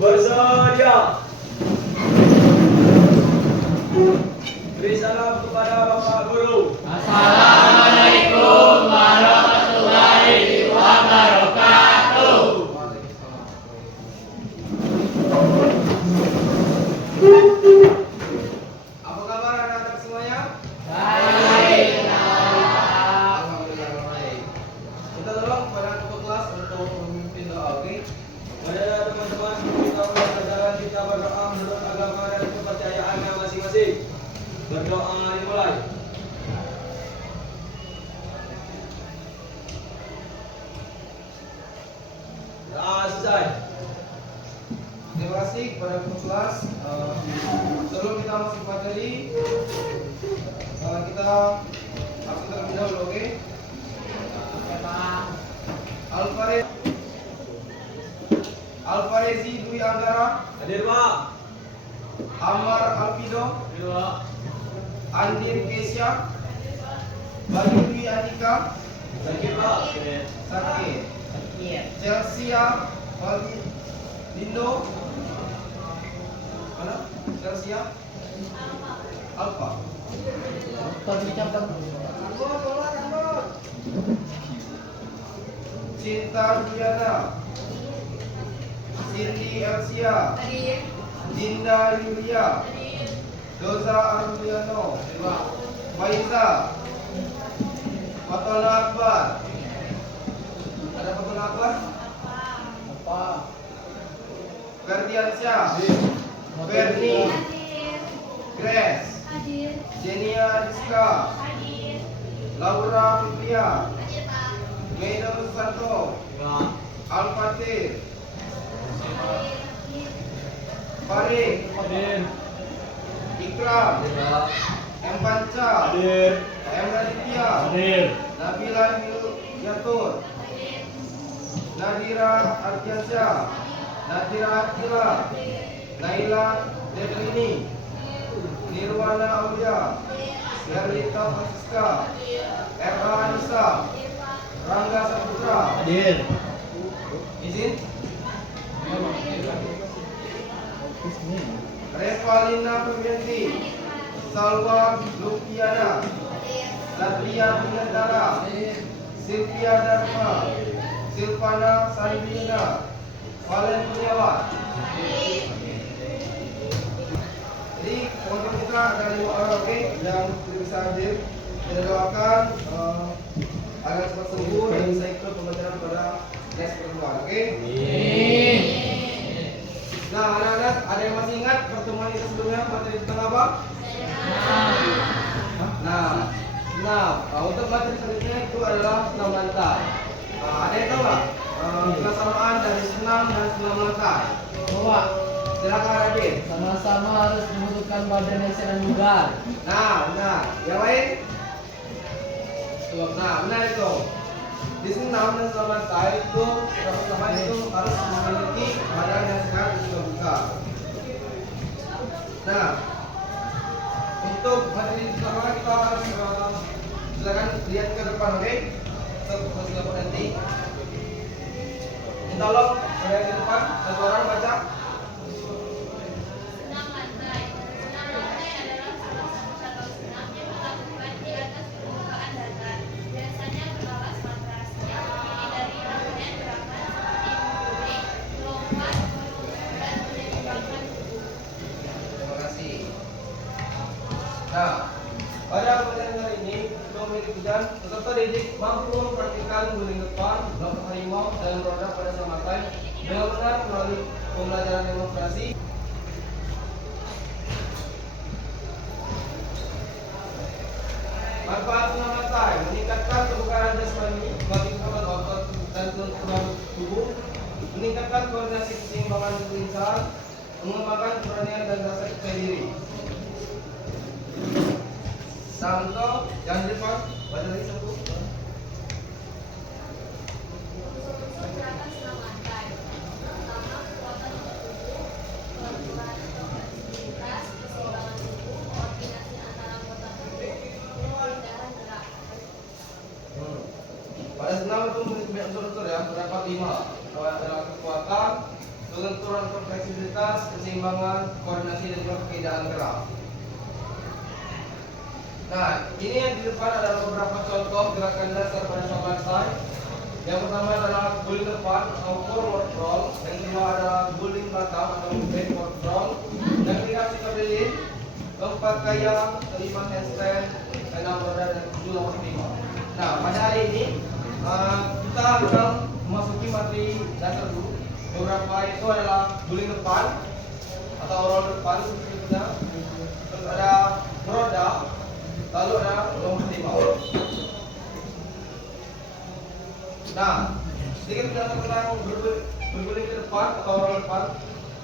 Bersedia. Beri salam kepada Bapak Guru. Assalamualaikum warahmatullahi wabarakatuh. Apa kabar anak-anak semuanya? Baik. Alhamdulillah baik. Kita tolong kepada ketua kelas untuk memimpin doa, oke? Mari teman-teman kita mulai pelajaran, kita berdoa menurut agama dan kepercayaannya masing-masing. Berdoa dimulai. Selesai. Terima kasih kepada ketua kelas. Sebelum kita masuk materi, kita harus terlebih dahulu, oke? Alfarezi Dwi Anggara. Hadir, Pak. Amar Alfido. Hadir, Pak. Andin Kesia. Bayu Dwi Andika. Sakit, Pak. Sakit. Chelsea Lindo. Mana? Chelsea Alfa. Cinta Diana. Cindy Elsia. Dinda Yulia. Doza Arliano. Faiza. Fatona Akbar. Ada Fatona Akbar? Apa? Ferdiansyah. Ferni. Grace. Jenia Rizka. Laura Fitria. Meida Susanto. Al-Fatih. Farid. Ikram. M. Panca. M. Raditya. Nabila Yatur. Nadira Ardiansyah. Nadira Akila. Naila Deklini. Nirwana Aulia. Gerlita Francisca. R.A. Anissa. Rangga Saputra. Izin. Revalina Febrianti. Salwa Lukiana. Satria Binandara. Sylvia Dharma. Silvana Sandrina. Valen Kurniawan. Jadi untuk kita ada 5 orang, oke, yang bisa hadir. Kita doakan agar cepat sembuh dan bisa ikut pembelajaran pada les pertemuan, oke? Nah, anak-anak, ada yang masih ingat pertemuan kita sebelumnya materi tentang apa? Nah, untuk materi selanjutnya itu adalah senam lantai. Ada yang tahu nggak kesamaan dari senam dan senam lantai? Coba. Silakan Radit. Sama-sama harus membutuhkan badan yang sehat dan bugar. Nah, benar. Yang lain? Nah, benar itu. Di senam dan senam lantai itu sama-sama itu harus memiliki badan yang sehat dan juga bugar. Nah, untuk materi pertama kita harus silakan lihat ke depan, oke? Silakan nanti. Minta tolong lihat ke depan, satu orang baca. Senam lantai. Senam lantai adalah salah satu cabang senam yang dilakukan di atas permukaan datar. Biasanya berbalas matras yang terdiri dari rangkaian gerakan seperti memulai, melompat, menurun, dan menyeimbangkan tubuh. Terima kasih. Nah, pada pelajaran kali ini kita memiliki tujuan peserta didik mampu mempraktikkan guling depan, belakang harimau, dan roda pada senam lantai dengan benar melalui pembelajaran demonstrasi. Manfaat senam lantai meningkatkan kebugaran jasmani, bagi kekuatan otot dan tulang tubuh, meningkatkan koordinasi keseimbangan tubuh insan, mengembangkan keberanian dan rasa percaya diri. Contoh, jangan depan, baca lagi satu. Unsur-unsur gerakan senam lantai. Pertama, kekuatan otot tubuh, kelenturan atau fleksibilitas, keseimbangan tubuh, koordinasi antara anggota tubuh, dan pemindahan gerak. unsur-unsur ya, terdapat 5. Bahwa adalah kekuatan, kelenturan atau fleksibilitas, keseimbangan, koordinasi dan juga keindahan gerak. Nah, ini yang di depan adalah beberapa contoh gerakan dasar pada Sabansai. Yang pertama adalah guling depan atau forward roll, yang kedua adalah guling belakang atau backward roll, yang ketiga sikapelin, keempat kayang, kelima handstand, keenam roda dan ketujuh lompat lima. Nah, pada hari ini kita akan memasuki materi dasar dulu. Beberapa itu adalah guling depan atau roll depan selanjutnya, terus ada roda, lalu ada lompat lima. Nah, sedikit penjelasan tentang berguling ke depan atau roll depan.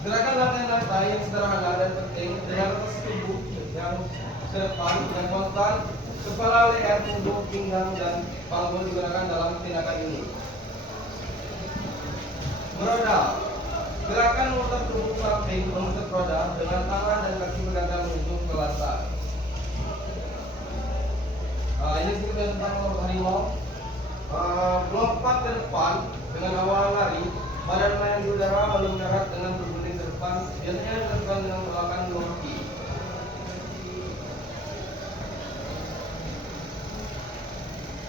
Gerakan lantai-lantai yang sederhana dan penting dengan atas tubuh yang ke depan yang konstan, kepala, leher, punggung, pinggang dan panggul digunakan dalam tindakan ini. Meroda, gerakan memutar tubuh samping memutar roda dengan tangan dan kaki bergantung menuju ke lantai. Ini sedikit tentang lompat harimau. Melompat ke depan dengan awal lari, badan melayang di udara lalu mendarat dengan berguling ke depan. Biasanya dilakukan dengan menggunakan dua kaki.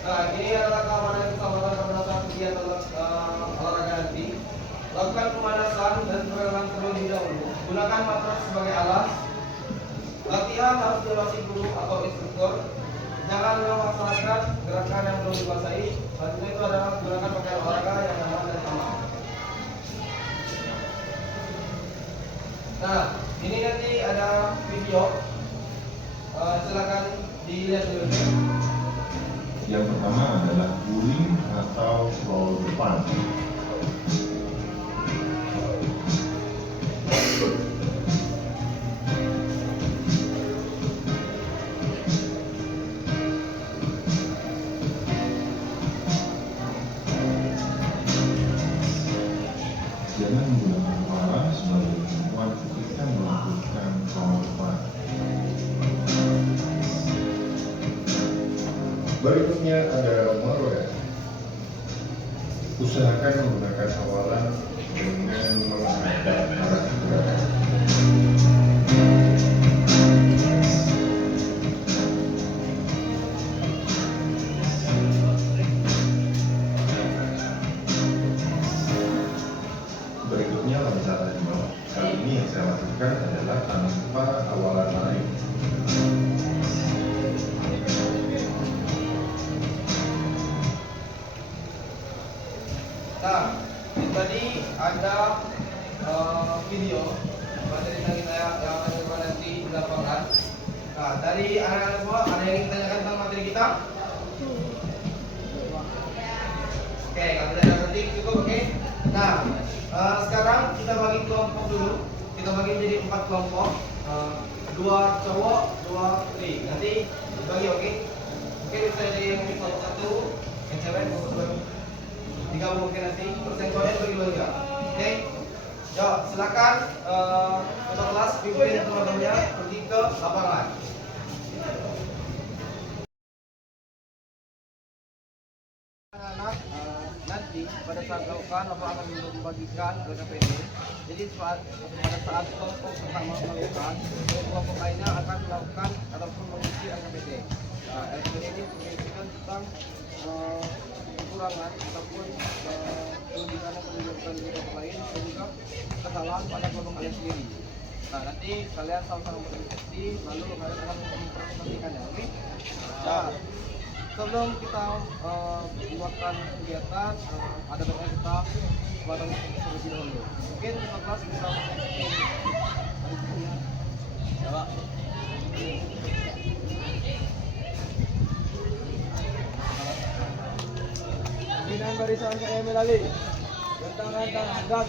Nah, ini adalah keamanan yang keselamatan pada saat kegiatan olahraga nanti. Lakukan pemanasan dan peregangan terlebih dahulu. Gunakan matras sebagai alas. Latihan harus diawasi guru atau instruktur. Jangan melaksanakan gerakan yang belum dikuasai. Selanjutnya itu adalah gunakan pakaian olahraga yang nyaman dan aman. Nah, ini nanti ada video. Silakan dilihat dulu. Yang pertama adalah guling atau roll depan. Jangan menggunakan kepala sebagai tumpuan ketika melakukan roll depan. Berikutnya ada meroda. Usahakan menggunakan awalan dengan menghadap arah gerakan. Berikutnya loncat harimau. Kali ini yang saya lakukan adalah tanpa awalan lain. Nah, ini tadi ada video materi yang kita yang akan dilakukan nanti di lapangan. Nah, dari anak-anak semua ada yang ingin ditanyakan tentang materi kita? Oke, kalau tidak ada nanti cukup, oke. Nah, sekarang kita bagi kelompok dulu. Kita bagi jadi 4 kelompok. 2 cowok, 2 putri. Nanti dibagi, oke? Oke, bisa jadi yang kelompok 1, yang cewek kelompok 2. Digabung mungkin nanti persentualnya bagi-bagi ya. Oke, yuk silakan ketua kelas pimpin teman-temannya pergi ke lapangan. Anak-anak nanti pada saat melakukan Bapak akan membagikan ke KPD. Jadi pada saat kelompok pertama melakukan, kelompok lainnya akan melakukan ataupun mengisi LKPD. LKPD ini menginformasikan tentang kekurangan ataupun kelebihan yang perlu dilakukan di kelompok lain dan juga kesalahan pada kelompok kalian sendiri. Nah, nanti kalian sama-sama berdiskusi, lalu kalian akan mempresentasikannya, oke? Nah, sebelum kita membuatkan kegiatan, ada baiknya kita buatkan terlebih dahulu. Mungkin kita kelas bisa ya, Pak. Pembinaan barisan saya Melali. Tangan gas.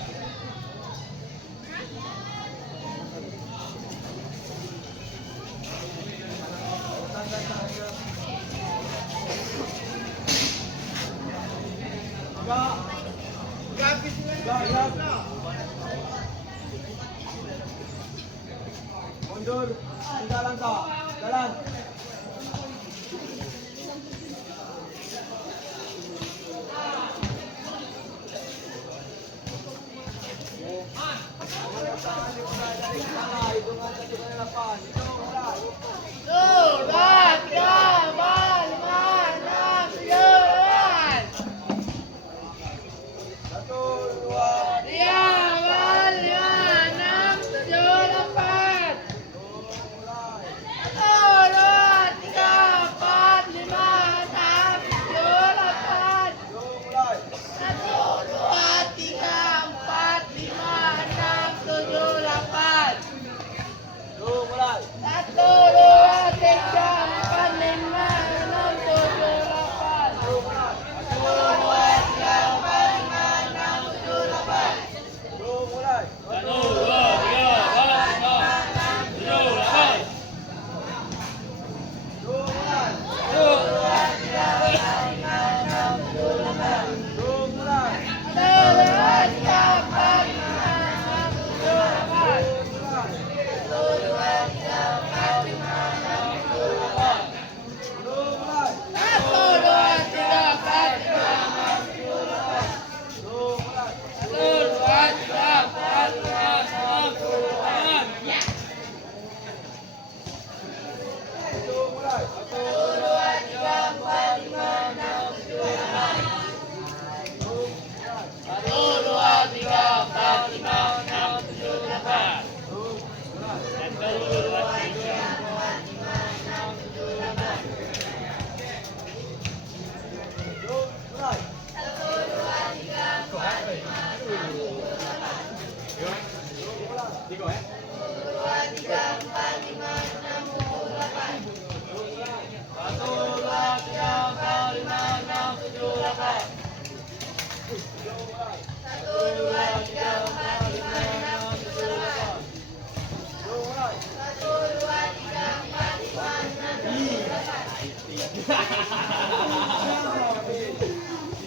Mundur, jalan tak, jalan.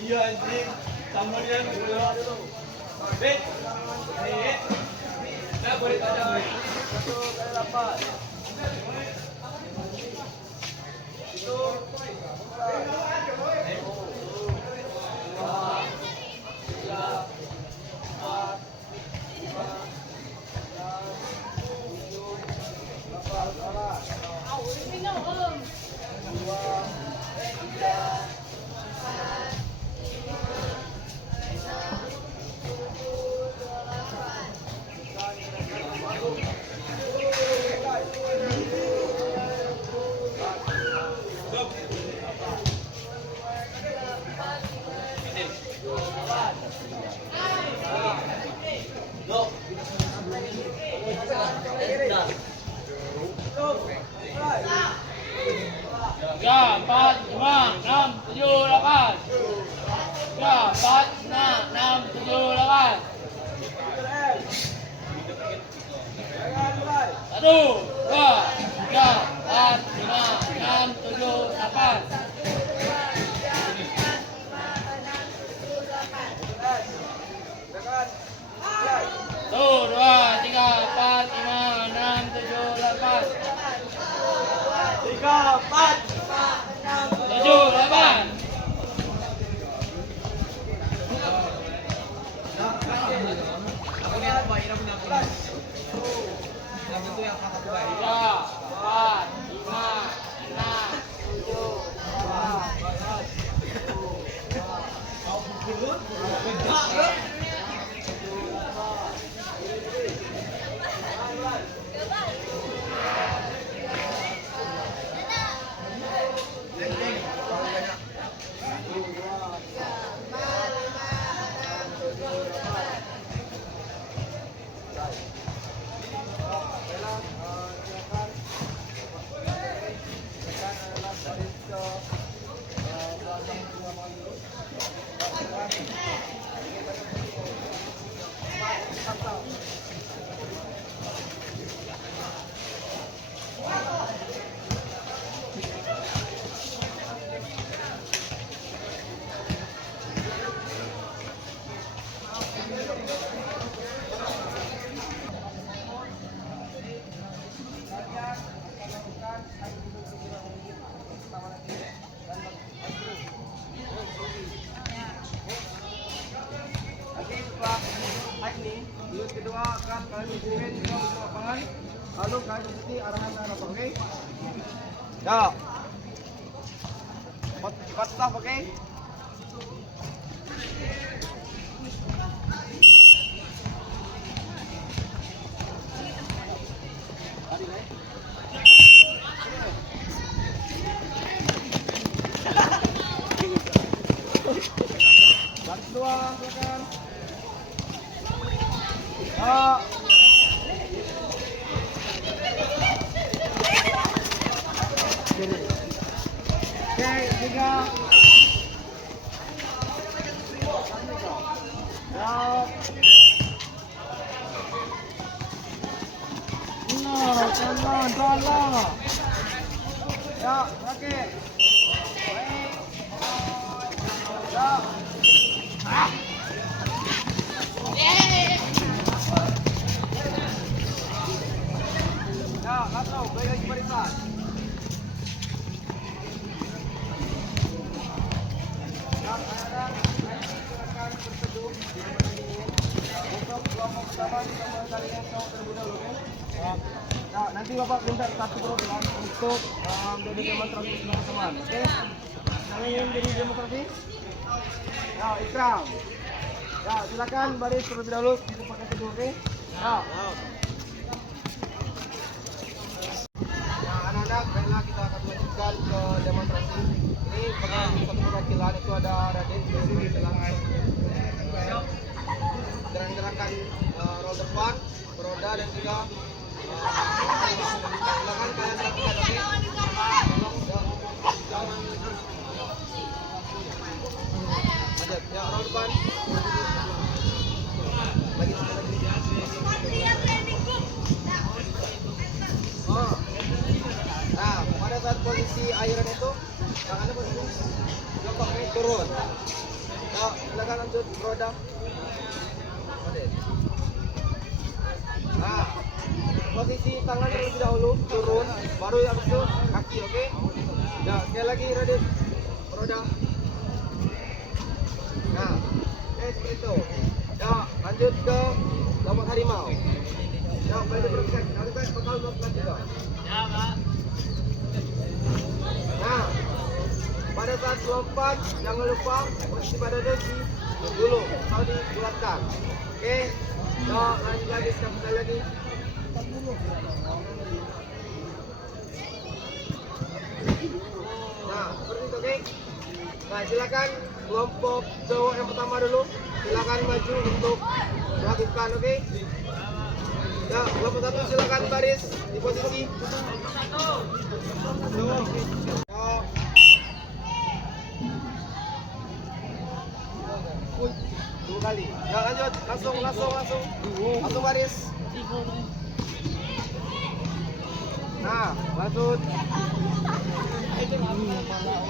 Iya anjing. Sama dia dulu. Bet. Bet. Nah, boleh ada. Satu kali lapan. Itu. Ya, 4, 5, 6, 7, 8. Ya, 4, 5, 6, 7, 8. 1, 2, 3, 4, 5, 6, 7, 8. 1, 2, 3, 4, 5, 6, 7, 8. 3, 4. 7, 8. Ya, 4, 5, 6, 7, Nanti setelah naik nih, dulu kedua akan kalian hubungin ke lapangan, lalu kalian ikuti arahan apa, oke? Ya. Cepat stop, oke? Baris dua, silakan. Ya. Oke, 3. Ya. Jalan. Ya, oke. Ya. Ya, langsung balik lagi barisan. Ya, anak-anak, nanti silakan berteduh di tempat dingin. Untuk kelompok pertama kita kalian kau terlebih dahulu, oke? Nah, nanti Bapak minta satu program untuk jadi demonstrasi teman-teman, oke? Yang ingin jadi demonstrasi? Ya, Ikram. Ya, silakan baris terlebih dahulu di tempat yang teduh, oke? Ya. Nah, anak-anak, baiklah kita akan lanjutkan ke demonstrasi. Ini bagi satu perwakilan itu ada Raden di sini silakan. Gerakan roll depan, beroda dan juga silakan kalian lakukan, oke? Tolong jangan Ajak, ya roll depan. Lagi satu lagi. Oh. Nah, pada saat posisi airan itu, tangannya posisi jongkok nih, turun. Nah, silakan lanjut roda. Nah, posisi tangan terlebih dahulu turun, baru yang itu kaki, oke? Ya, sekali lagi Radit, roda. Nah, oke seperti itu. Ya, lanjut ke lompat harimau. Ya, boleh diperhatikan. Nanti saya bakal melakukan juga. Ya, Pak. Nah, pada saat lompat jangan lupa posisi badannya di dulu atau dibulatkan. Oke, ya lanjut lagi sekali lagi. Nah, seperti itu, oke. Nah, silakan kelompok cowok yang pertama dulu, silakan maju untuk melakukan, oke. Ya, kelompok satu silakan baris di posisi. Ya. Dua kali. Ya lanjut, langsung baris. Nah, lanjut.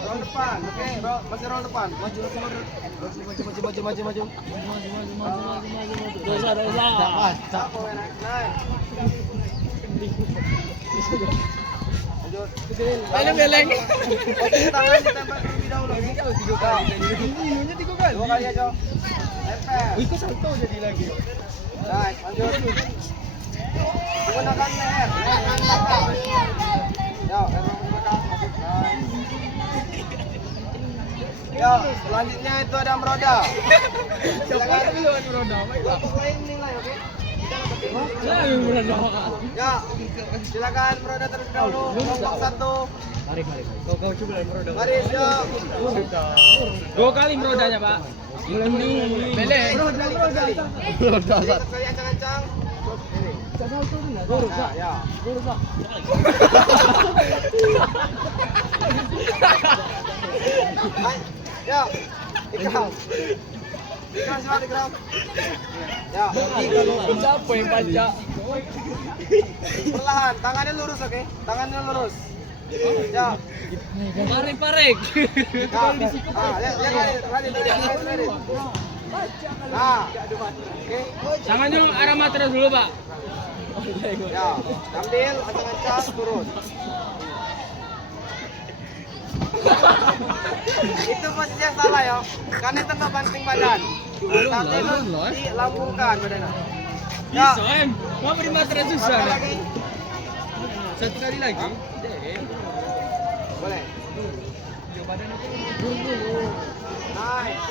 Roll depan, oke, masih roll depan. Maju. Dosa. Naik. Lanjut. Ayo beleng. Posisi tangan ditempel terlebih dahulu. Tiga kali. Dua kali aja. Tempel. Wih, kok salto jadi lagi. Naik, lanjut. Menggunakan leher kanan belakang. Ya, leher belakang. Naik. Ya, selanjutnya itu ada meroda. Silakan duluan meroda? kelompok lain nilai, oke? Saya yang meroda. Ya, silakan meroda terlebih dahulu. Kelompok satu. Kau coba meroda. Baris, ya. Dua kali merodanya, Pak. Beleng. Sekali. Sekali ancang-ancang. Nah, ya. Baik. Ya. Ikram. Silakan Ikram. Ya. Siapa yang baca? Perlahan, tangannya lurus, oke? Tangannya lurus. Ya. Parek. Ya. Lihat. Nah. Oke. Tangannya arah matras dulu, Pak. Ya. Ambil ancang-ancang turun. Itu posisi yang salah ya. Karena itu nggak banting badan. Tapi itu dilambungkan badannya. Ya. Bisa, Em. Mau beri matras susah. Sekali Nak. lagi. Satu kali lagi. Boleh. Nice.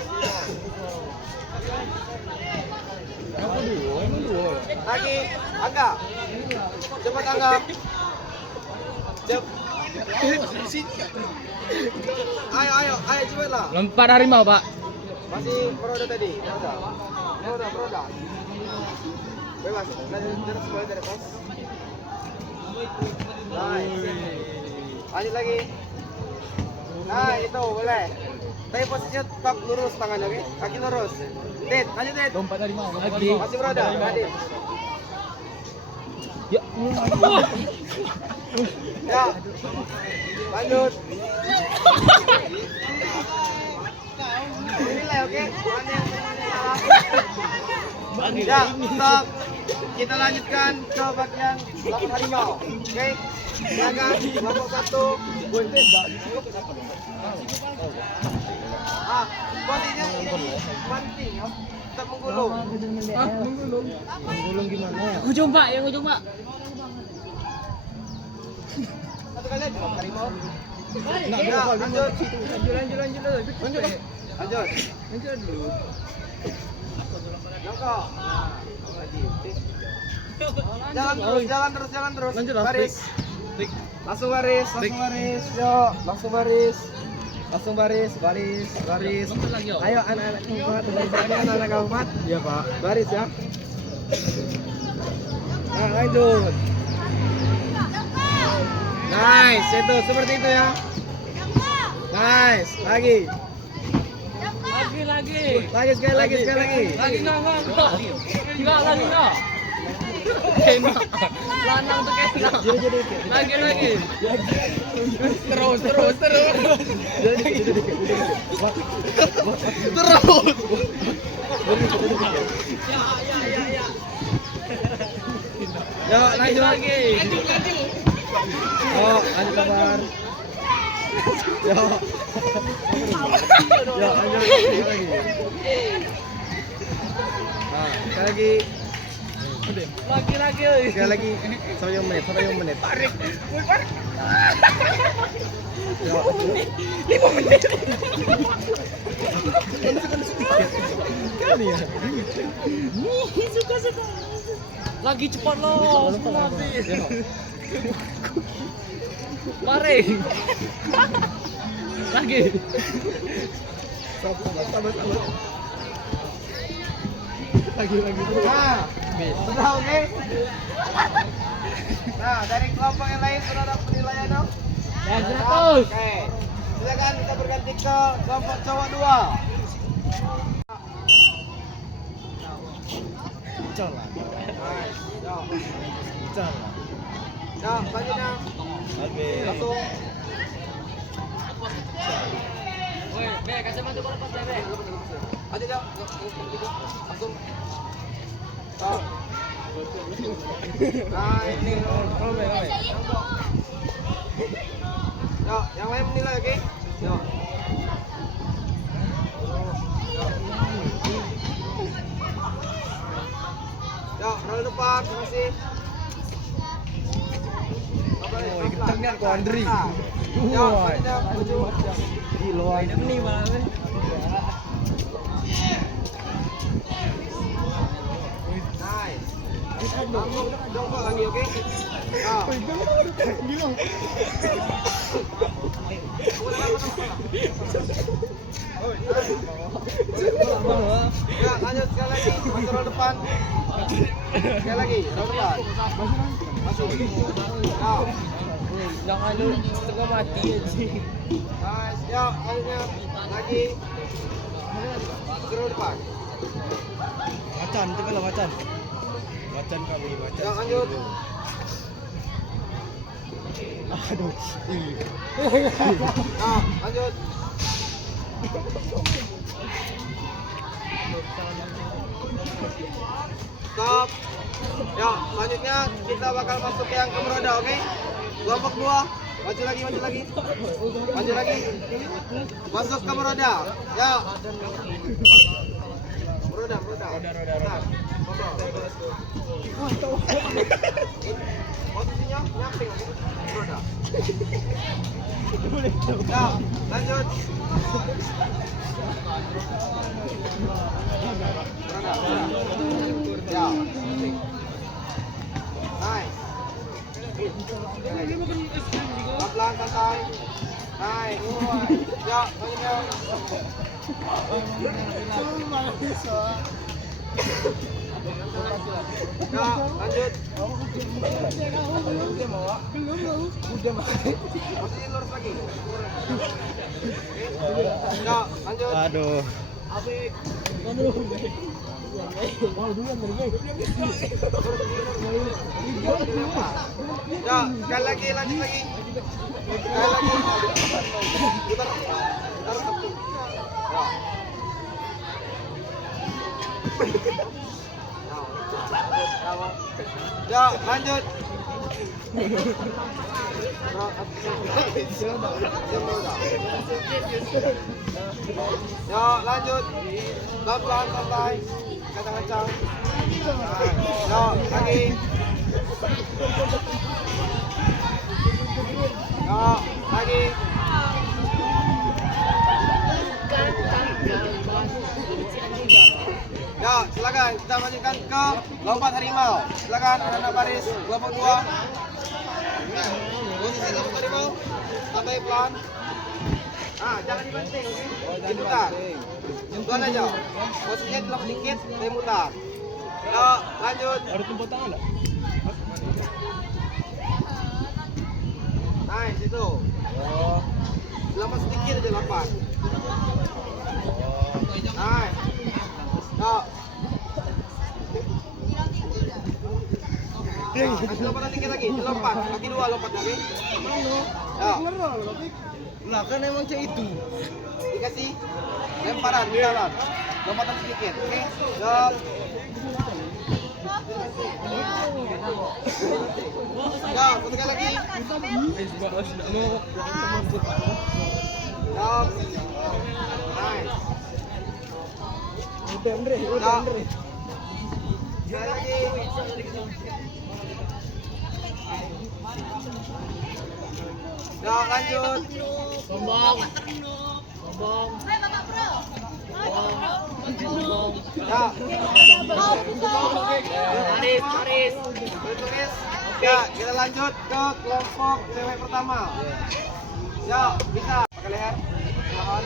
Lagi, agak. Cepat anggap. Ayo, cepatlah. Lempar harimau, Pak. Masih meroda tadi. Meroda. Bebas. Terus boleh dari atas. Nice. Lanjut lagi. Nah, itu boleh. Tapi posisinya tetap lurus tangannya, oke? Kaki lurus. Dit, lanjut Dit. Lompat harimau lagi. Masih meroda, Dit. Ya. Ya. Lanjut. Nilai, oke? Mana yang salah? Ya, stop. Kita lanjutkan ke bagian lompat harimau. Oke? Silakan kelompok satu. Posisinya ini banting ya. Tetap menggulung. Menggulung gimana? Ujung, Pak, yang ujung, Pak. Satu kali aja lompat harimau. Ya, Lanjut. Lanjut. Lanjut dulu. Jongkok. Jalan terus. Lanjut, Baris. Langsung baris. Yo, langsung baris. Baris. Lagi, oh. Ayo anak-anak Umat, anak-anak Umat. Iya, Pak. Baris ya. Nah, lanjut. Nice, itu seperti itu ya. Nice, lagi. Lagi. Lagi sekali lagi. Lagi enggak. Enggak. Kena. Lanang tuh kena. Lagi. Terus. Terus. Ya, lanjut lagi. Oh, lanjut kabar. Ya. Ya, lanjut lagi. Nah, sekali lagi. Sekali lagi. Sampai yang menit. Tarik. Ya. 5 menit. Kali ya. Suka. Lagi cepat loh. Habis. Mari. Lagi. Sabar. Lagi. Nah, sudah oke. Nah, dari kelompok yang lain sudah dapat penilaian dong? Ya, 100. Oke. Silakan kita berganti ke kelompok cowok 2. Jalan. Nah, selanjutnya langsung. Woi, Be, kasih bantu kalau pas Be. Aja jauh. Langsung. Nah, ini. Yo, yang lain menilai oke? Yo. Yo, roda depan, terima kasih. Oh, kencangnya kok Andri. Yo, selanjutnya maju. Gila, ini malah. Nice. Langsung jongkok lagi, oke? Yo. Ya, lanjut sekali lagi. Masuk roda depan. Sekali lagi, roda depan. Masuk. Ya. Jangan lu setengah mati aja. Nice. Ya, lanjutnya lagi. Masuk roda depan. Macan, tegalah macan. Macan kami. Ya, lanjut. Aduh. Ya, lanjut. Stop. Ya, selanjutnya kita bakal masuk yang ke roda, oke? Kelompok 2, maju lagi. Masuk ke roda. Ya. Roda. Bentar. Posisinya nyamping, oke? Roda. Ya, lanjut. Ya. Nice. Pelan santai. Nice. Ya, lanjutnya. Ya, lanjut. Posisi lurus lagi. Ya, lanjut. Aduh. Ya, sekali lagi, lanjut lagi. Sekali lagi. Putar tepi. Ya, lanjut. Ya, lanjut. Pelan-pelan, santai. Kencang-kencang. Ya, lagi. Ya, lagi. Ya, silakan kita lanjutkan ke lompat harimau. Silakan anak-anak baris kelompok 2. Posisi lompat harimau. Santai pelan. Ah, jangan dibanting, oke? Diputar. Pelan aja. Posisinya dilap sedikit, saya mutar. Ya, lanjut. Ada tempat tangan enggak? Nice, itu. Lama sedikit aja lompat. Nice. Ya. Kasih lompatan dikit lagi, lompat. Kaki dua lompat lagi. Ya. Lah kan emang cek itu. Dikasih lemparan, jalan. Lompatan sedikit, oke? Jom. Ya, satu kali lagi. Jom. Nice. Udah Andre. Sekali lagi. Ya, lanjut. Sombong. Ya. Baris. Tulis. Ya, kita lanjut ke kelompok cewek pertama. Ya, bisa. Pakai leher. Mohon.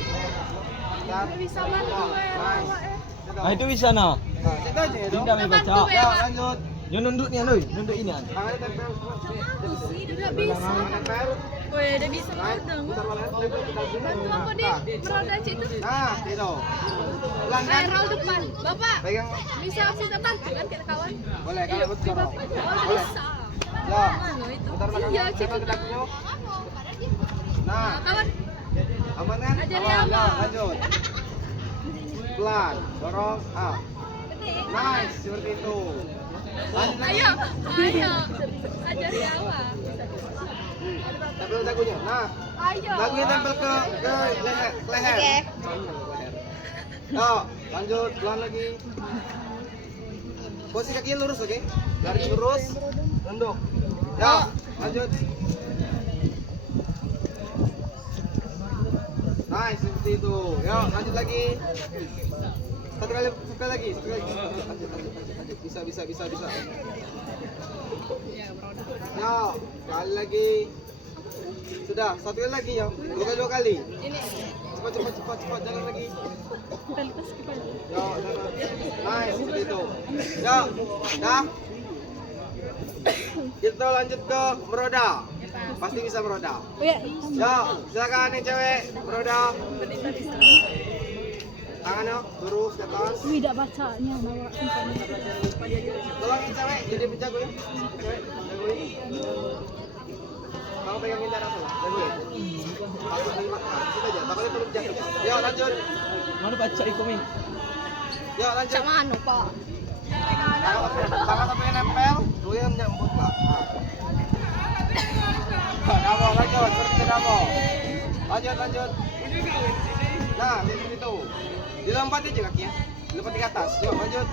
Ya. Bisa bantu Nice. Ah itu bisa nah. Nah, situ aja ya, dong. Tidak mau baca. Ya, lanjut. Yang nunduk nih aloy, nunduk ini an. Tangannya tempel. Udah bisa. Tangan tempel. Weh, udah bisa Nice. dong. Putar balik. Bantu apa dia? Meroda itu. Nah, itu. Ulang kan? Roll depan. Bapak, Pegang. bisa kita bantu kan kita kawan? Boleh, kalau betul. Oh, Boleh. bisa. Ya. Mana itu? Putar belakang. Iya, Tempel cukup. ke dagunya. Nah, Kawan, aman kan? Ajari Aman. apa? Ya, lanjut. Pelan, dorong, up. Nice, seperti itu. Lanjut lagi. ayo. Ajari apa? Tempel dagunya. Nah, Ayo. dagunya tempel ke leher. Leher. Ya, lanjut, pelan lagi. Posisi kakinya lurus, oke? Garis lurus, nunduk. Ya, lanjut. Nice, seperti itu. Ya, lanjut lagi. Satu kali lagi. Lanjut. Bisa. Ya, kali lagi. Sudah, satu kali lagi ya. Dua kali. Cepat, jalan lagi. Ya, jalan. Nice, seperti itu. Ya, dah. Kita lanjut ke meroda. Pasti bisa meroda. Ya, silakan yang cewek meroda. Tangannya lurus ke atas. Tidak bacanya bawa Tolong yang cewek jadi penjago ya. Cewek, jago ya. Kamu pegangin darah tuh, jago ya. Pasang lima, kita aja. Bakal itu jago. Ya, lanjut. Mana baca komen? Ya, lanjut. mana Pak? Tangan sampai nempel, tuh yang nyambut pak. Damo, lanjut, seperti damo. Lanjut. Nah, seperti itu. Dilompat aja kakinya, dilompat ke atas. Yuk, lanjut.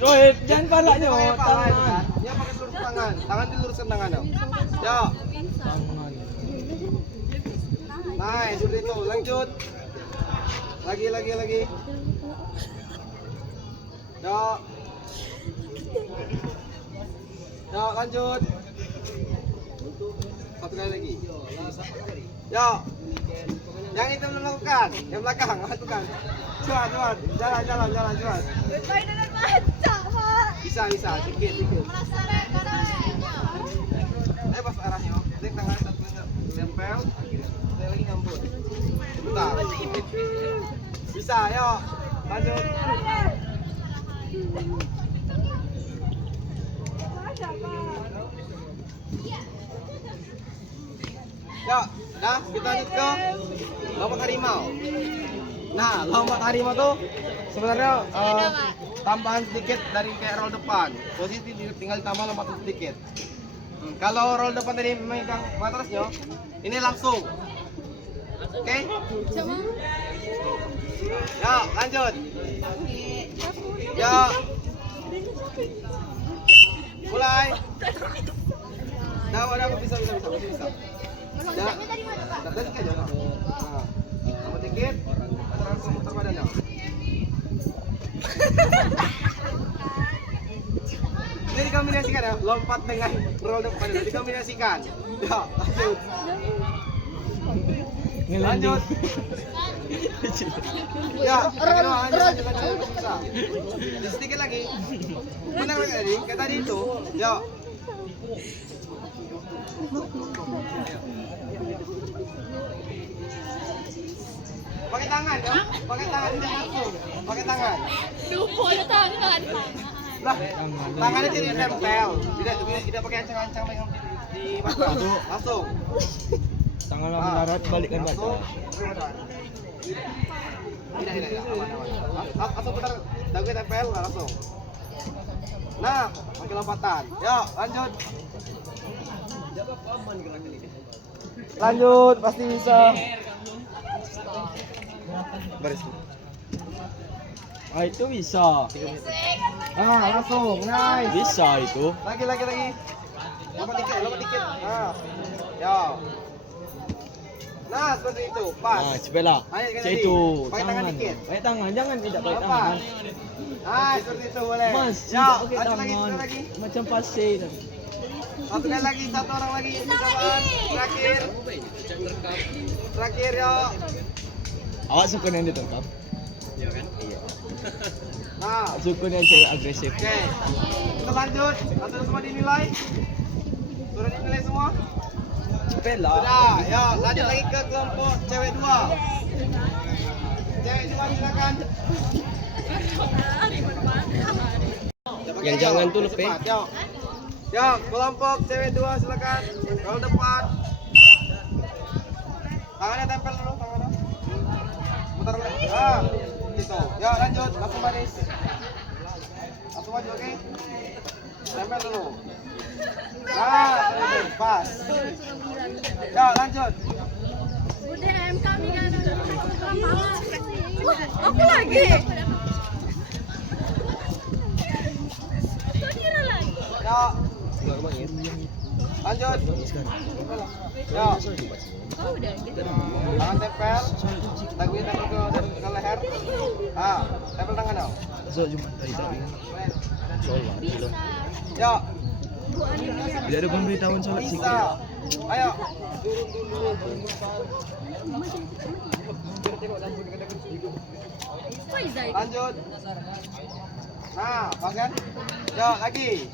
Rohit, jangan palanya. Pakai apa? Tangan. Ya, pakai seluruh tangan. Tangan diluruskan tangannya. Ya. Nice, seperti itu. Lanjut. Lagi. Ya, lanjut. Satu kali lagi. Ya. Yang itu belum lakukan. Yang belakang lakukan. Cuan. Jalan, cuan. Bisa, dikit. Pas arahnya. Nanti tangan satu nempel, satu lagi nyambut. Bentar. Bisa, yuk. Lanjut. Ya, dah kita lanjut ke lompat harimau. Nah, lompat harimau tuh sebenarnya tambahan sedikit dari kayak roll depan. Posisi tinggal tambah lompatan sedikit. Kalau roll depan tadi memegang matrasnya, ini langsung. Oke? Ya, lanjut. Ya. Mulai. Dah, bisa. Ya. Dari aja. Nah. Tambah dikit. Langsung muter badannya. Ini dikombinasikan ya, lompat dengan roll depan itu dikombinasikan. Ya, lanjut. Ya, lanjut. Bisa. Sedikit lagi. Benar tadi, kayak tadi itu. Ya. Pakai tangan ya, pakai tangan tidak langsung, pakai tangan. Lupa ada tangan. Lah, tangannya jadi nempel, tidak pakai ancang-ancang di mata. Langsung. Tangan mendarat balikkan baca. Tidak, aman. Langsung putar dagunya tempel, langsung. Nah, pakai lompatan. Yuk, lanjut. Lanjut, pasti bisa. Baris. Ah itu bisa. Langsung, nice. Bisa itu. Lagi. Lompat dikit. Nah, seperti itu, pas. Nah, cepatlah. Ayo, Cek itu. pakai tangan dikit. Pakai tangan, jangan tidak pakai Lompat. tangan. Nah, seperti itu boleh. Mas, Ya, tidak pakai satu tangan. lagi. Macam pasir. Satu kali lagi, satu orang lagi. Percobaan terakhir, yuk. Awak suka yang ditangkap? Nah, Suka yang cewek agresif. oke. Kita lanjut semua dinilai. Sudah dinilai semua? Cepatlah. Sudah, ya lanjut lagi ke kelompok cewek 2. Cewek 2 silakan. Yang jangan tuh lebih. Cepat, yuk. Yuk, kelompok cewek 2 silakan. Kalau depan. Tangannya tempel dulu, tangannya. Putar lagi. Gitu. Ya, lanjut, langsung baris. Langsung maju, oke? Tempel dulu. Pas. Ya, lanjut. Udah kami kan aku lagi. Kira lagi. Ya. Lanjut. Ya. Oh, udah gitu. Tangan tempel. Dagunya tempel ke leher. Tempel tangan dong. So Jumat tadi tadi. Bisa. Ya. Tidak ada pemberitahuan salat Bisa. sikit. Ayo. Faizai. Lanjut. Nah, pas kan? Ya, lagi.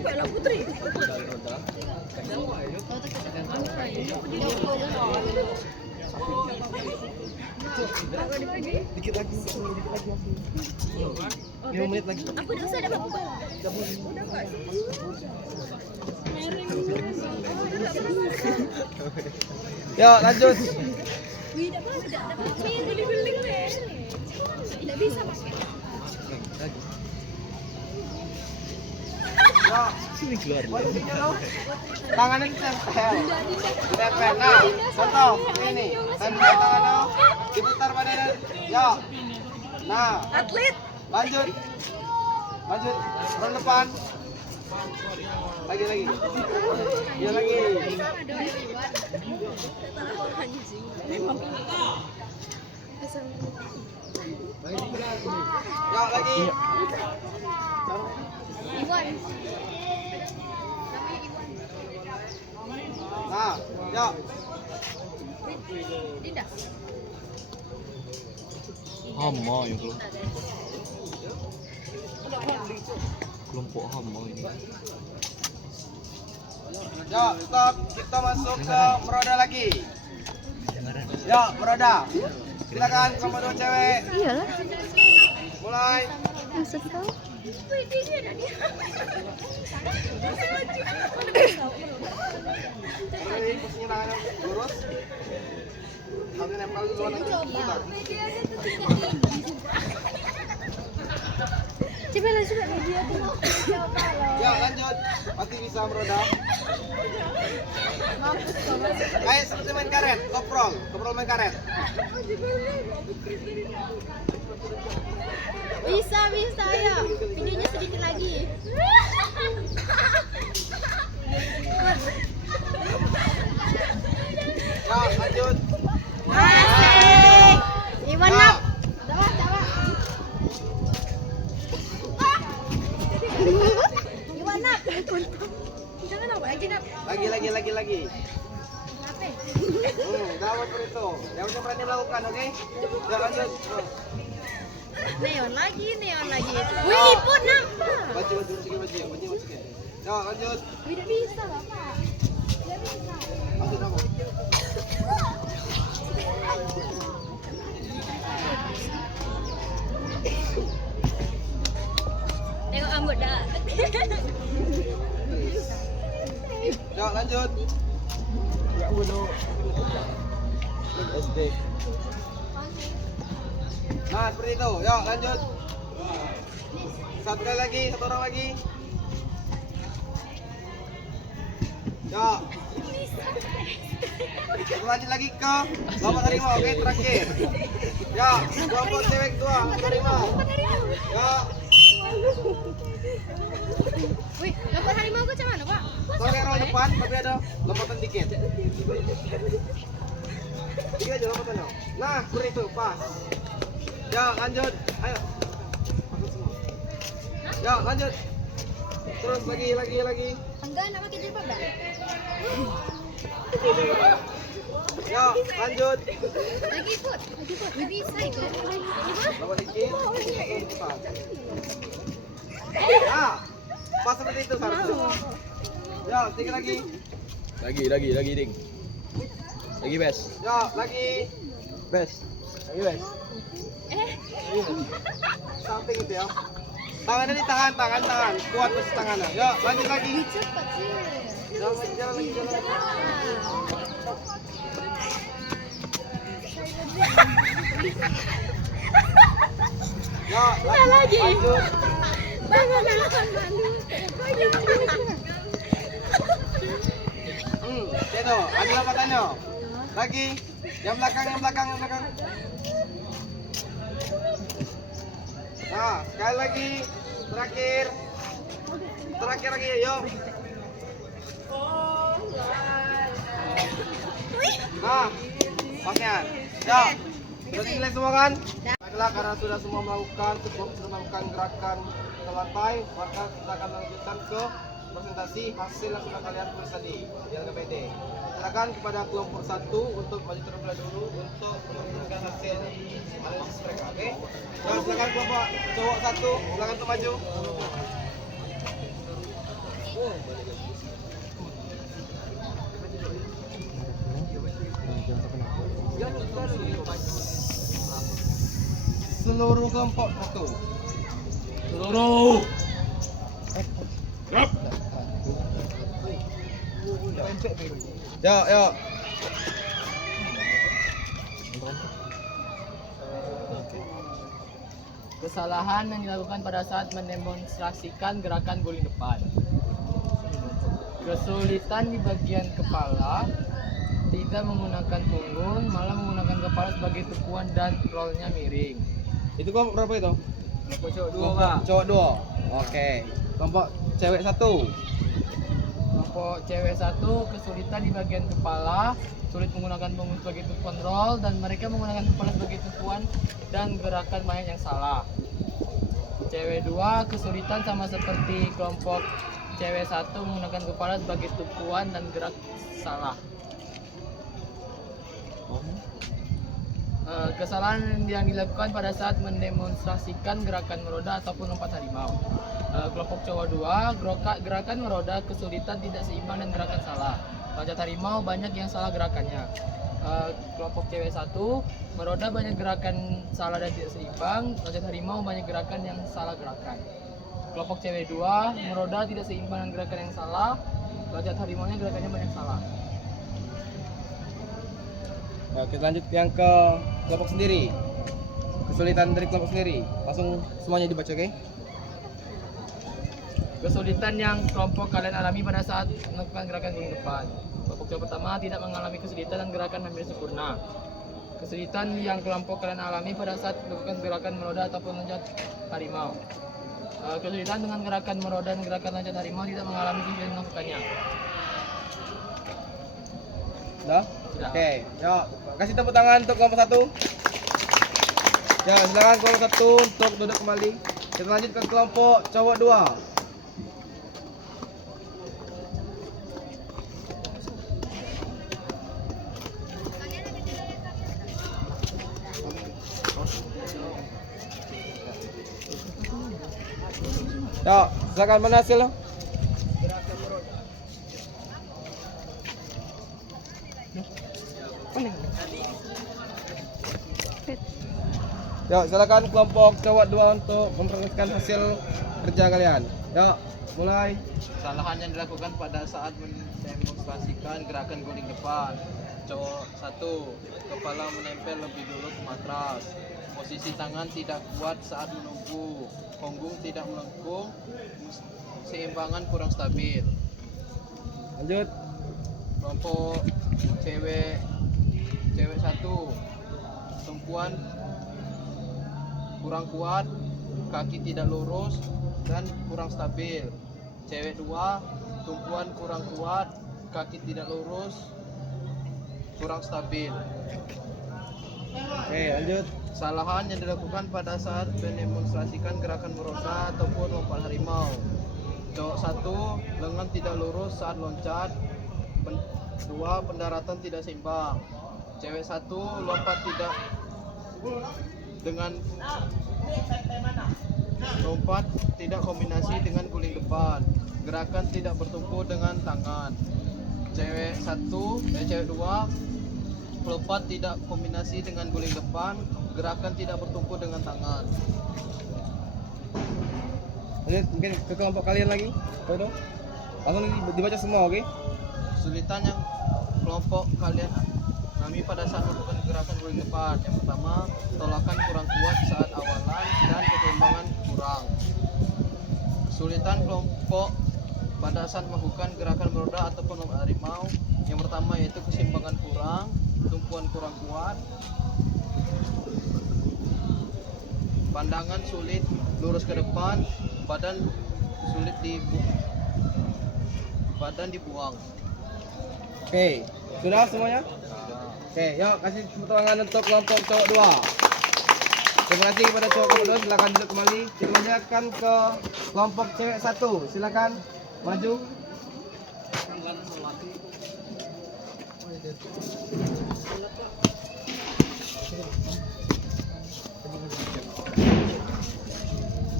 Lah Putri. Dikit lagi. 5 menit lagi. Aku udah usah ada apa-apa. Udah enggak sih? Yuk, lanjut. Tidak apa-apa. Ini beling deh. Tidak bisa pakai. Yuk. Sini keluar. Posisinya lo. Tangannya ditempel. Ditempel. Nah, contoh ini. Tempel tangan lo. Diputar badannya. Yuk. Nah, Atlet. lanjut. Orang depan. Lagi. Ya lagi. Ya lagi. Iwan. Nah, ya. Dinda. Hama ya kelompok hama ini. Ya, stop. Kita masuk ke meroda lagi. Ya, meroda. Silakan kelompok 2 cewek. Iyalah. Mulai. Maksud kau? Wih, dia ada dia. Ini posisinya tangannya lurus. Tangannya nempel dulu nanti putar. Coba langsung dia tuh mau coba loh. Ya, lanjut. Pasti bisa meroda. Mampus kau masuk. Kayak seperti main karet, koprol main karet. Bisa ya. Videonya sedikit lagi. Ya, lanjut. Asik. Iwan nak. Iwan nak. Jangan apa lagi nak. Lagi. Apa? Gawat itu. Yang udah berani melakukan, oke? Ya, lanjut. Neon lagi. Wih, pun nak. Baju masukin. Ya, lanjut. Tidak bisa, Bapak. Tidak bisa. Lanjut kamu. Tengok rambut dah. Ya, lanjut. SD. Nah, seperti itu. Ya, lanjut. Satu kali lagi, satu orang lagi. Ya. Lanjut lagi ke kelompok harimau. Oke, terakhir. Ya, kelompok cewek tua harimau. Ya, Wih, lompat harimau ke mana, Pak? soalnya roll depan, tapi ada lompatan dikit. Tiga aja lompatannya. Nah, seperti itu, pas. Ya, lanjut. Ayo. Masuk semua. Ya, lanjut. Terus lagi. Enggak, nak pakai jilbab dah. Ya, lanjut. Lagi ikut. Wih, bisa itu. Lompat dikit. Pas. Nah, pas seperti itu seharusnya. Ya, sedikit lagi. Lagi, ding. Lagi, Bes. Ya, lagi. Bes. Lagi, Bes. Samping itu ya. Tangannya ditahan, tangan. Kuat terus tangannya. Ya, lanjut lagi. Cepat sih. Jalan lagi. Ya, lagi. lanjut. Bangun malu. Itu, ada lompatannya. Lagi. Yang belakang. Nah, sekali lagi. Terakhir lagi, yuk. Nah, pasnya. Ya, sudah selesai semua kan? Baiklah, karena sudah semua melakukan gerakan ke lantai, maka kita akan lanjutkan ke presentasi hasil yang sudah kalian tulis tadi di LKPD. Silakan kepada kelompok 1 untuk maju terlebih dahulu untuk menunjukkan hasil analisis mereka, oke? Nah, silakan kelompok cowok 1, silakan untuk maju. Seluruh kelompok 1. Seluruh. Ya. Kesalahan yang dilakukan pada saat mendemonstrasikan gerakan guling depan. Kesulitan di bagian kepala, tidak menggunakan punggung, malah menggunakan kepala sebagai tumpuan dan rollnya miring. Itu kelompok berapa itu? Kelompok cowok 2, Kelompok Pak. cowok 2. Oke. Kelompok cewek 1. Kelompok cewek 1 kesulitan di bagian kepala, sulit menggunakan punggung sebagai tumpuan roll, dan mereka menggunakan kepala sebagai tumpuan dan gerakan banyak yang salah. Cewek 2 kesulitan sama seperti kelompok cewek 1 menggunakan kepala sebagai tumpuan dan gerak salah. Kesalahan yang dilakukan pada saat mendemonstrasikan gerakan meroda ataupun lompat harimau. Kelompok cowok 2, gerakan meroda kesulitan, tidak seimbang dan gerakan salah. Loncat harimau banyak yang salah gerakannya. Kelompok cewek 1, meroda banyak gerakan salah dan tidak seimbang. Loncat harimau banyak gerakan yang salah gerakan. Kelompok cewek 2, meroda tidak seimbang dan gerakan yang salah. Loncat harimaunya gerakannya banyak salah. Nah, kita lanjut yang ke kelompok sendiri. Kesulitan dari kelompok sendiri. Langsung semuanya dibaca, oke? Kesulitan yang kelompok kalian alami pada saat melakukan gerakan guling depan. Kelompok cowok pertama tidak mengalami kesulitan dan gerakan hampir sempurna. Kesulitan yang kelompok kalian alami pada saat melakukan gerakan meroda ataupun loncat harimau. Kesulitan dengan gerakan meroda dan gerakan loncat harimau tidak mengalami kesulitan melakukannya. Sudah? Sudah. Oke. Ya, kasih tepuk tangan untuk kelompok 1. Ya, silakan kelompok 1 untuk duduk kembali. Kita lanjut ke kelompok cowok 2. Ya, silakan, mana hasilnya? Yuk, silakan kelompok cowok 2 untuk memperlihatkan hasil kerja kalian. Yuk, mulai. Kesalahan yang dilakukan pada saat mendemonstrasikan gerakan guling depan. Cowok 1, kepala menempel lebih dulu ke matras. Posisi tangan tidak kuat saat menunggu. Punggung tidak melengkung. Seimbangan kurang stabil. Lanjut. Kelompok cewek 1, tumpuan kurang kuat, kaki tidak lurus dan kurang stabil. Cewek 2, tumpuan kurang kuat, kaki tidak lurus, kurang stabil. Oke, lanjut. Kesalahan yang dilakukan pada saat mendemonstrasikan gerakan meroda ataupun lompat harimau. Cowok 1, lengan tidak lurus saat loncat. 2, pendaratan tidak seimbang. Cewek 1, lompat tidak dengan lompat tidak kombinasi dengan guling depan. Gerakan tidak bertumpu dengan tangan. Cewek 2, lompat tidak kombinasi dengan guling depan. Gerakan tidak bertumpu dengan tangan. Lanjut, mungkin ke kelompok kalian lagi. Tuh. Langsung dibaca semua, oke? Kesulitan yang kelompok kalian alami pada saat melakukan gerakan guling depan. Yang pertama, tolakan kurang kuat saat awalan dan keseimbangan kurang. Kesulitan kelompok pada saat melakukan gerakan meroda ataupun lompat harimau. Yang pertama yaitu keseimbangan kurang, tumpuan kurang kuat, pandangan sulit lurus ke depan, badan sulit dibuang. Oke, sudah semuanya? Oke, yuk kasih tepuk tangan untuk kelompok cowok 2. Terima kasih kepada cowok 2, silakan duduk kembali. Dilanjutkan ke kelompok cewek 1, silakan maju.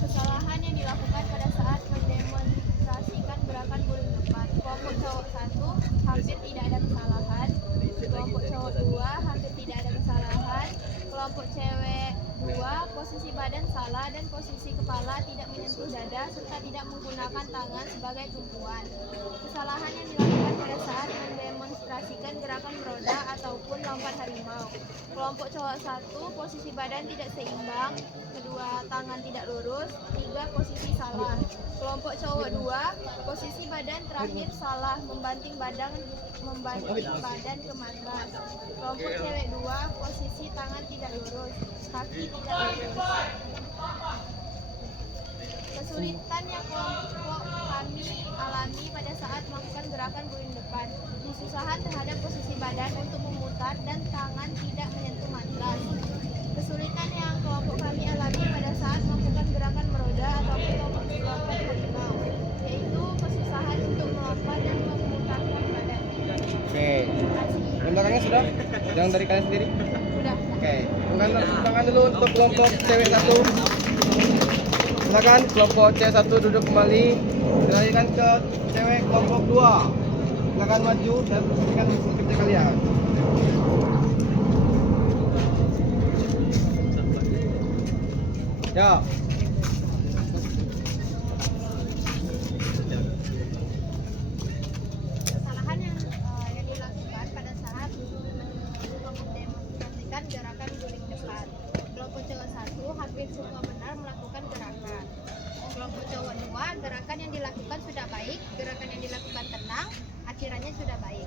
Kesalahan yang dilakukan pada saat mendemonstrasikan gerakan guling depan. Kelompok cowok 1 hampir tidak ada kesalahan. Kelompok cowok 2 hampir tidak ada kesalahan. Kelompok cewek 2, posisi badan salah dan posisi kepala tidak menyentuh dada serta tidak menggunakan tangan sebagai tumpuan. Kesalahan yang dilakukan pada saat mendemonstrasikan gerakan meroda ataupun lompat harimau. Kelompok cowok 1, posisi badan tidak seimbang. 2, tangan tidak lurus. 3, posisi salah. Kelompok cowok 2, posisi badan terakhir salah, membanting badan ke matras. Kelompok cewek 2, posisi tangan tidak lurus, kaki tidak lurus. Kesulitan yang kelompok kami alami pada saat melakukan gerakan guling depan. Kesusahan terhadap posisi badan untuk memutar dan tangan tidak menyentuh matras. Kesulitan yang kelompok kami alami pada saat melakukan gerakan meroda ataupun lompat harimau, yaitu kesusahan untuk melompat dan memutarkan badan. Oke, yang belakangnya sudah? Yang dari kalian sendiri? Sudah. Oke, tepuk tangan dulu untuk kelompok cewek 1. Silakan kelompok cewek 1 duduk kembali. Dilanjutkan ke cewek kelompok 2. Silakan maju dan berikan hasil kerja kalian. Ya. Kesalahan yang dilakukan pada saat mendemonstrasikan gerakan guling depan. Kelompok cowok 1 hampir semua benar melakukan gerakan. Kelompok cowok 2, gerakan yang dilakukan sudah baik, gerakan yang dilakukan tenang, akhirannya sudah baik.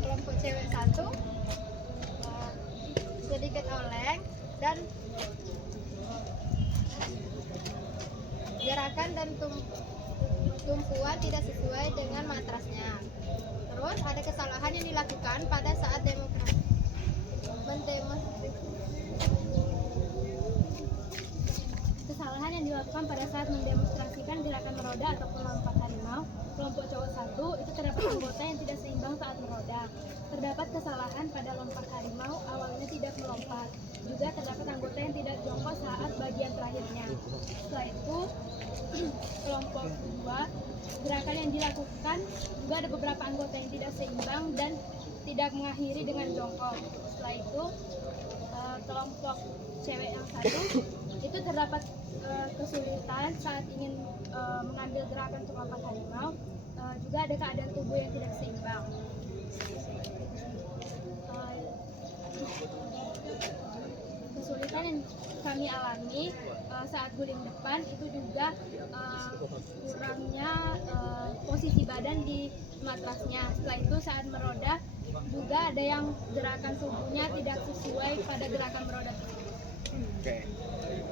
Kelompok cewek 1 sedikit oleng dan gerakan dan tumpuan tidak sesuai dengan matrasnya. Terus ada kesalahan yang dilakukan pada saat mendemonstrasikan gerakan meroda ataupun lompat harimau. Kelompok cowok 1 itu terdapat anggota yang tidak seimbang saat meroda. Terdapat kesalahan pada lompat harimau, awalnya tidak melompat. Juga terdapat anggota yang tidak jongkok saat bagian terakhirnya. Setelah itu kelompok 2, gerakan yang dilakukan juga ada beberapa anggota yang tidak seimbang dan tidak mengakhiri dengan jongkok. Setelah itu kelompok cewek yang satu itu terdapat kesulitan saat ingin mengambil gerakan untuk lompat harimau. Juga ada keadaan tubuh yang tidak seimbang. Kesulitan yang kami alami saat guling depan itu juga kurangnya posisi badan di matrasnya. Setelah itu saat meroda juga ada yang gerakan tubuhnya tidak sesuai pada gerakan meroda tersebut. Oke.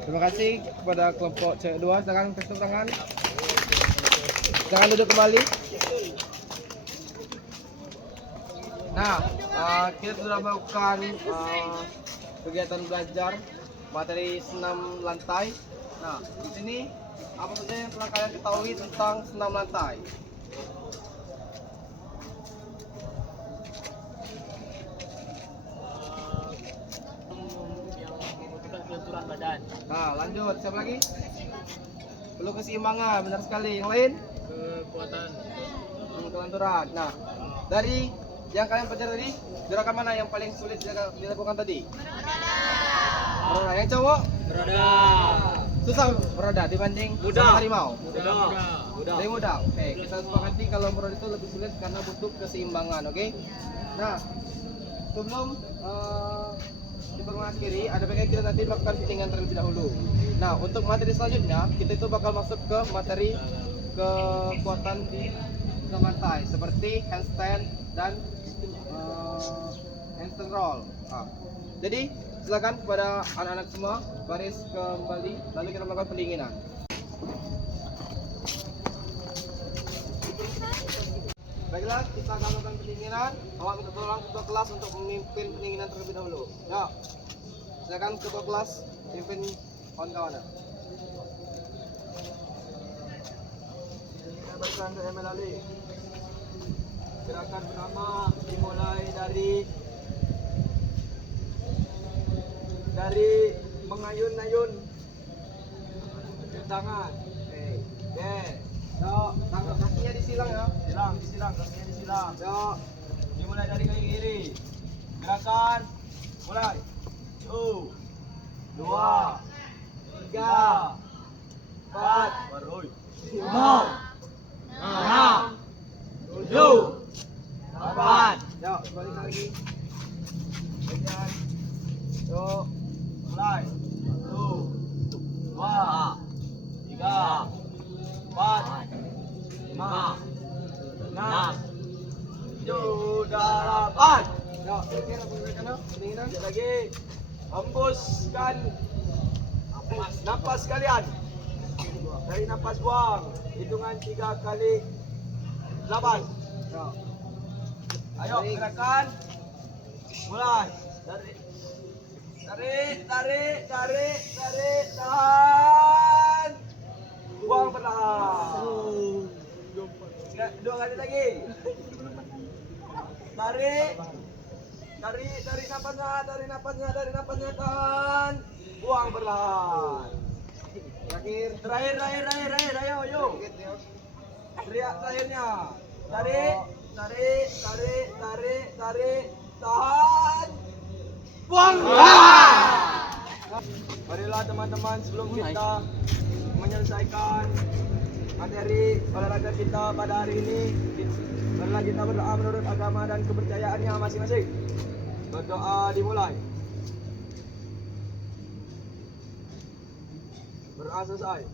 Terima kasih kepada kelompok cewek 2. Silakan kasih tepuk tangan. Jangan duduk kembali. Nah, kita sudah melakukan kegiatan belajar materi senam lantai. Nah, di sini apa saja yang telah kalian ketahui tentang senam lantai? Yang membutuhkan kelenturan badan, Nah, lanjut. Siapa lagi? Perlu keseimbangan, benar sekali. Yang lain? kekuatan, Kelenturan. Nah, dari yang kalian pelajari tadi, gerakan mana yang paling sulit dilakukan tadi? Meroda. Yang cowok? beroda, Susah meroda dibanding Mudah. sama harimau. mudah. Lebih mudah. Oke, kita sepakati kalau meroda itu lebih sulit karena butuh keseimbangan. Oke. Nah, sebelum kita mengakhiri, ada baiknya kita nanti melakukan fittingan terlebih dahulu. Nah, untuk materi selanjutnya, kita itu bakal masuk ke materi kekuatan di lantai seperti handstand dan handstand roll. Nah, jadi silakan kepada anak-anak semua baris kembali, lalu kita melakukan pendinginan. Baiklah, kita akan melakukan pendinginan. Awak minta tolong ketua kelas untuk memimpin pendinginan terlebih dahulu. Ya, silakan ketua kelas pimpin kawan-kawan. Baikkan untuk ML Ali. Gerakan pertama dimulai dari mengayun-ayun tangan. Oke. Ya, tangan kakinya disilang ya. Disilang, kakinya disilang. Ya, Dimulai dari kaki kiri. Gerakan mulai. 1 2 3 4 baru 5 6 7 8 ya, balik lagi. Kemudian, yuk. mulai 1 2 3 4 5 6 7 8 Ya, pikir apa yang kena? Pendinginan. Sekali lagi. Hembuskan napas kalian. Dari napas buang. Hitungan 3 kali 8. Ya. Ayo gerakan. Mulai. Tarik, tahan. Buang perlahan. 2 kali lagi. Tarik napasnya, tahan. Buang perlahan. Terakhir, ayo. Sedikit, ya. Teriak terakhirnya. Tarik, tahan. Buang. Marilah teman-teman, sebelum kita menyelesaikan materi olahraga kita pada hari ini, marilah kita berdoa menurut agama dan kepercayaannya masing-masing. Berdoa dimulai. Berdoa selesai.